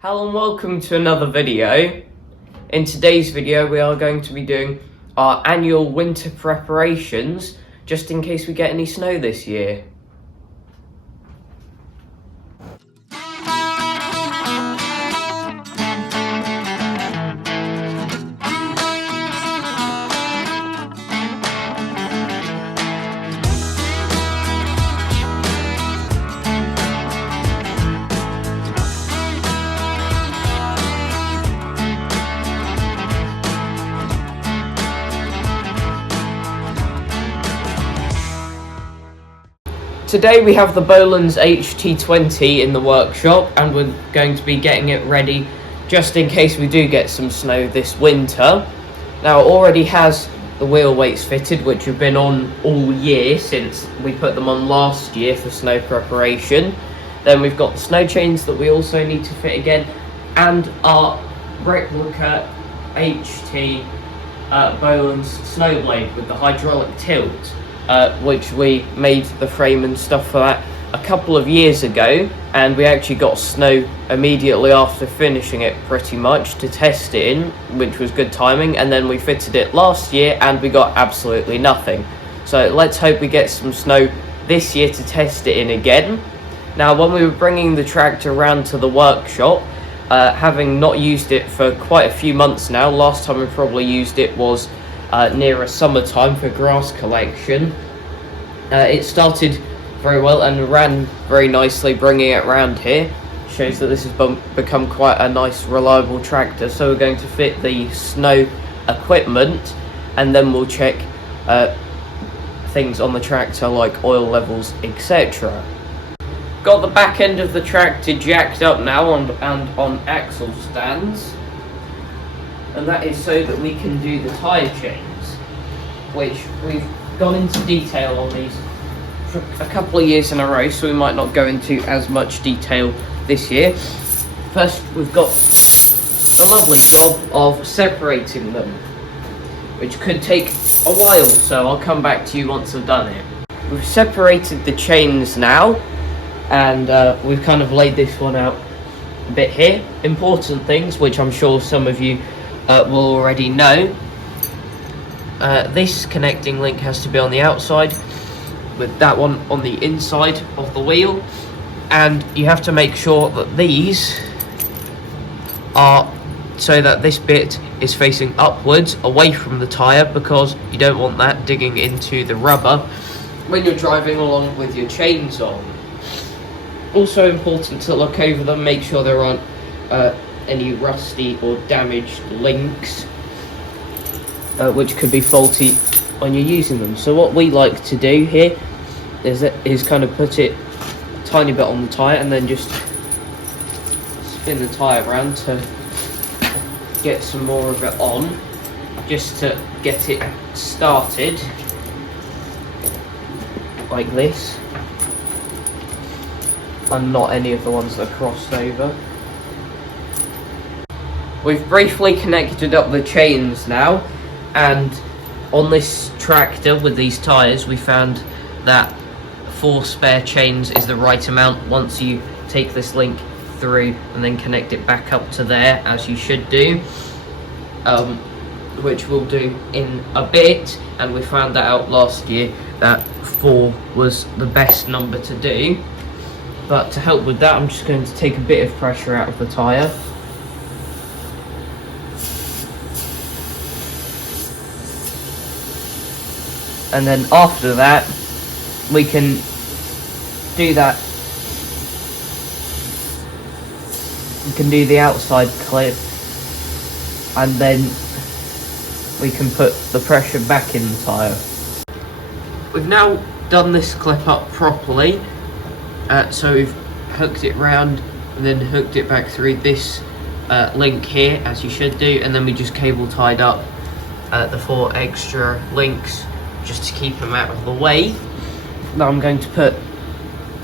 Hello and welcome to another video. In today's video we are going to be doing our annual winter preparations just in case we get any snow this year. Today we have the Bolens HT20 in the workshop and we're going to be getting it ready just in case we do get some snow this winter. Now it already has the wheel weights fitted, which have been on all year since we put them on last year for snow preparation. Then we've got the snow chains that we also need to fit again, and our replica HT Bolens snow blade with the hydraulic tilt. Which we made the frame and stuff for that a couple of years ago, and we actually got snow immediately after finishing it pretty much to test it in, which was good timing. And then we fitted it last year and we got absolutely nothing. So let's hope we get some snow this year to test it in again. Now when we were bringing the tractor around to the workshop, having not used it for quite a few months now, last time we probably used it was nearer summertime for grass collection. It started very well and ran very nicely. Bringing it around here shows that this has become quite a nice reliable tractor. So we're going to fit the snow equipment and then we'll check things on the tractor like oil levels, etc. Got the back end of the tractor jacked up now and on axle stands. And that is so that we can do the tyre chains, which we've gone into detail on these for a couple of years in a row, so we might not go into as much detail this year. First, we've got the lovely job of separating them, which could take a while, so I'll come back to you once I've done it. We've separated the chains now, and we've kind of laid this one out a bit here. Important things, which I'm sure some of you will already know. This connecting link has to be on the outside, with that one on the inside of the wheel, and you have to make sure that these are so that this bit is facing upwards away from the tyre, because you don't want that digging into the rubber when you're driving along with your chains on. Also important to look over them, make sure there aren't any rusty or damaged links, which could be faulty when you're using them. So what we like to do here is kind of put it a tiny bit on the tyre and then just spin the tyre around to get some more of it on, just to get it started like this, and not any of the ones that are crossed over. We've briefly connected up the chains now, and on this tractor with these tyres we found that 4 spare chains is the right amount once you take this link through and then connect it back up to there, as you should do, which we'll do in a bit. And we found that out last year that 4 was the best number to do. But to help with that, I'm just going to take a bit of pressure out of the tyre. And then after that, we can do that. We can do the outside clip, and then we can put the pressure back in the tyre. We've now done this clip up properly, so we've hooked it round and then hooked it back through this link here, as you should do, and then we just cable tied up the 4 extra links just to keep them out of the way. Now I'm going to put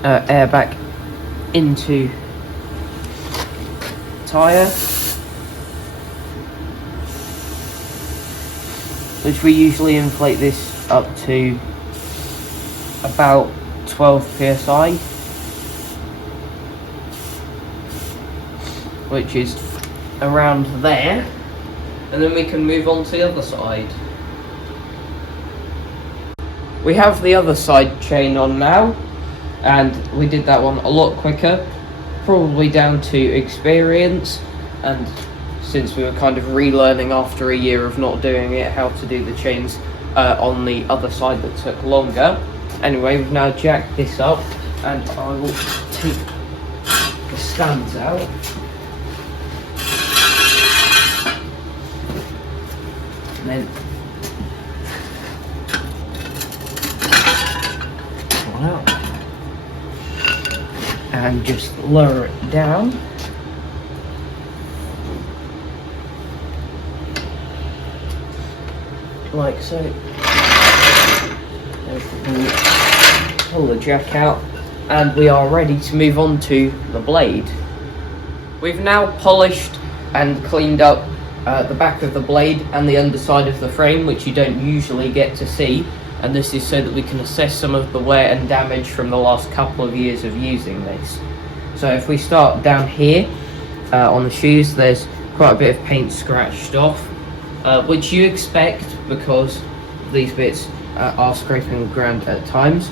air back into tyre, which we usually inflate this up to about 12 psi. which is around there, and then we can move on to the other side. We have the other side chain on now, and we did that one a lot quicker, probably down to experience, and since we were kind of relearning after a year of not doing it, how to do the chains on the other side that took longer. Anyway, we've now jacked this up, and I will take the stands out. And then one out. And just lower it down. Like so. Pull the jack out, and we are ready to move on to the blade. We've now polished and cleaned up the back of the blade and the underside of the frame, which you don't usually get to see, and this is so that we can assess some of the wear and damage from the last couple of years of using this. So if we start down here on the shoes, there's quite a bit of paint scratched off, which you expect because these bits are scraping the ground at times.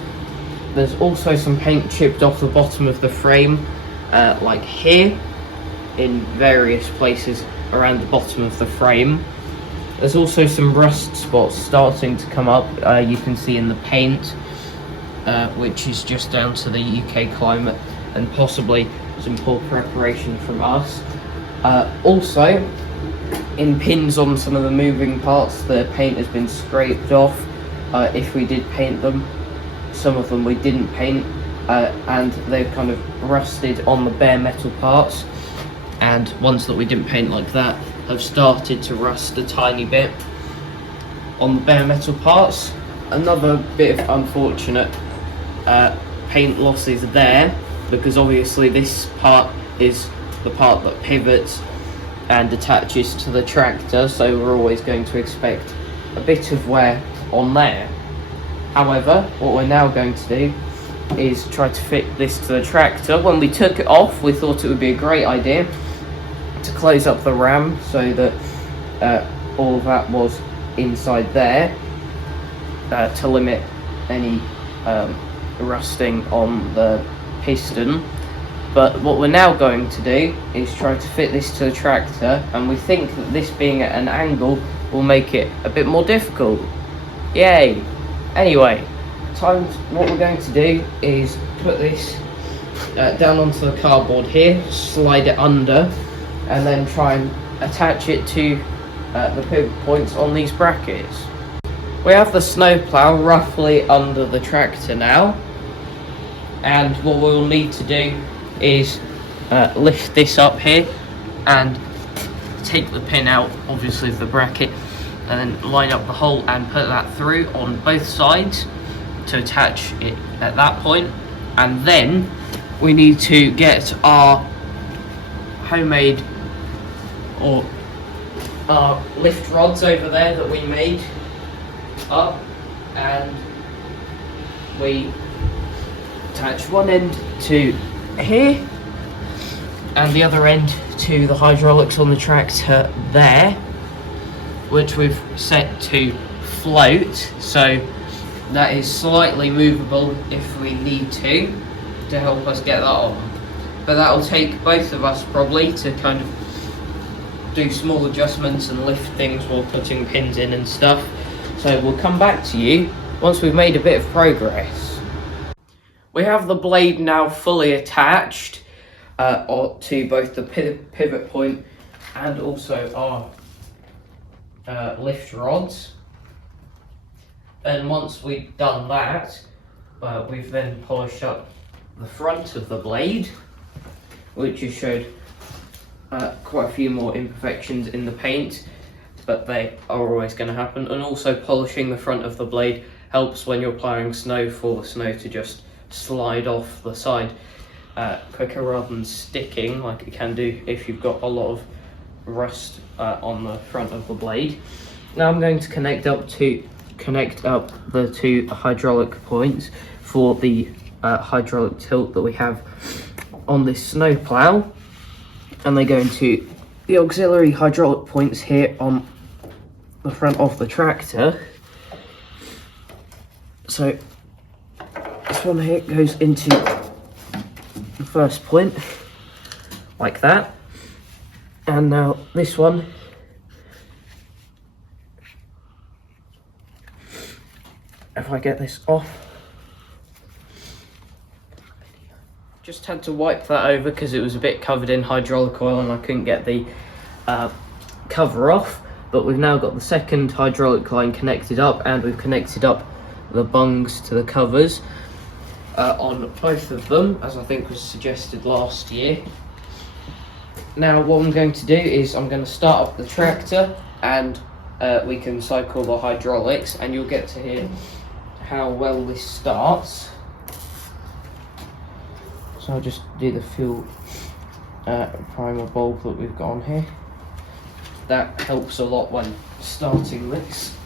There's also some paint chipped off the bottom of the frame, like here, in various places around the bottom of the frame. There's also some rust spots starting to come up, you can see in the paint, which is just down to the UK climate and possibly some poor preparation from us. Also, in pins on some of the moving parts, the paint has been scraped off. If we did paint them, some of them we didn't paint, and they've kind of rusted on the bare metal parts, and ones that we didn't paint like that have started to rust a tiny bit on the bare metal parts. Another bit of unfortunate paint losses there, because obviously this part is the part that pivots and attaches to the tractor, so we're always going to expect a bit of wear on there. However, what we're now going to do is try to fit this to the tractor. When we took it off, we thought it would be a great idea to close up the ram so that all of that was inside there, to limit any rusting on the piston. But what we're now going to do is try to fit this to the tractor, and we think that this being at an angle will make it a bit more difficult. Yay! Anyway, what we're going to do is put this down onto the cardboard here, slide it under, and then try and attach it to the pivot points on these brackets. We have the snowplow roughly under the tractor now, and what we'll need to do is lift this up here and take the pin out, obviously, of the bracket, and then line up the hole and put that through on both sides to attach it at that point. And then we need to get our homemade or our lift rods over there that we made up, and we attach one end to here and the other end to the hydraulics on the tractor there, which we've set to float, so that is slightly movable if we need to help us get that on. But that will take both of us probably to kind of do small adjustments and lift things while putting pins in and stuff. So we'll come back to you once we've made a bit of progress. We have the blade now fully attached to both the pivot point and also our lift rods. And once we've done that, we've then polished up the front of the blade, which has showed quite a few more imperfections in the paint, but they are always going to happen. And also polishing the front of the blade helps when you're ploughing snow for the snow to just slide off the side quicker rather than sticking like it can do if you've got a lot of rust on the front of the blade. Now I'm going to connect up the two hydraulic points for the hydraulic tilt that we have on this snow plough, and they go into the auxiliary hydraulic points here on the front of the tractor. So this one here goes into the first point, like that. And now this one if I get this off, just had to wipe that over because it was a bit covered in hydraulic oil and I couldn't get the cover off. But we've now got the second hydraulic line connected up, and we've connected up the bungs to the covers on both of them, as I think was suggested last year. Now what I'm going to do is I'm going to start up the tractor, and we can cycle the hydraulics, and you'll get to hear how well this starts. So I'll just do the fuel primer bulb that we've got on here. That helps a lot when starting this.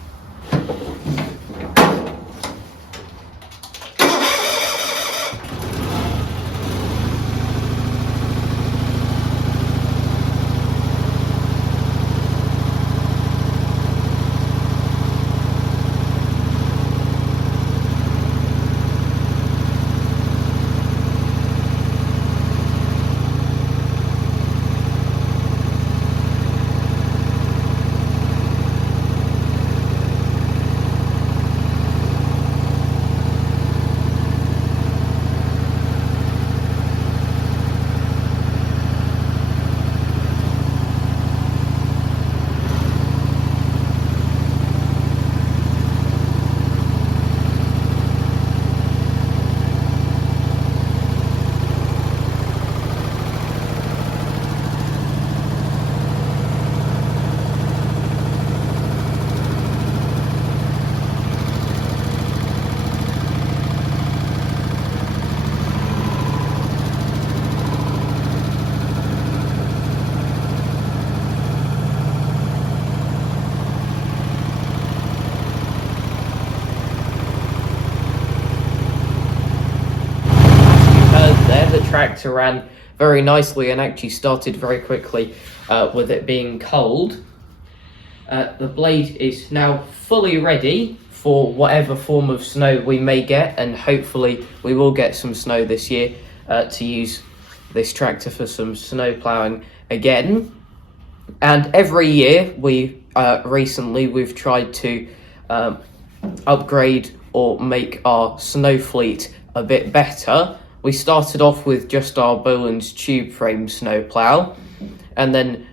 The tractor ran very nicely and actually started very quickly with it being cold. The blade is now fully ready for whatever form of snow we may get, and hopefully we will get some snow this year to use this tractor for some snow ploughing again. And every year recently we've tried to upgrade or make our snow fleet a bit better. We started off with just our Bolens tube frame snow plough, and then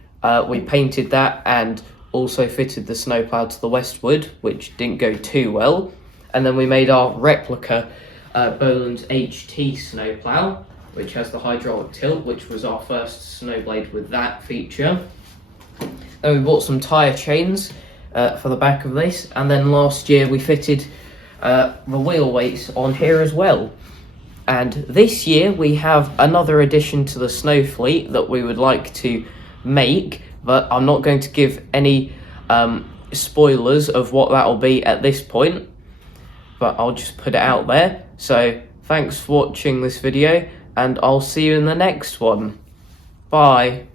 we painted that and also fitted the snow plough to the Westwood, which didn't go too well. And then we made our replica Bolens HT snow plough, which has the hydraulic tilt, which was our first snow blade with that feature. Then we bought some tyre chains for the back of this, and then last year we fitted the wheel weights on here as well. And this year we have another addition to the snow fleet that we would like to make, but I'm not going to give any spoilers of what that will be at this point, but I'll just put it out there. So thanks for watching this video, and I'll see you in the next one. Bye.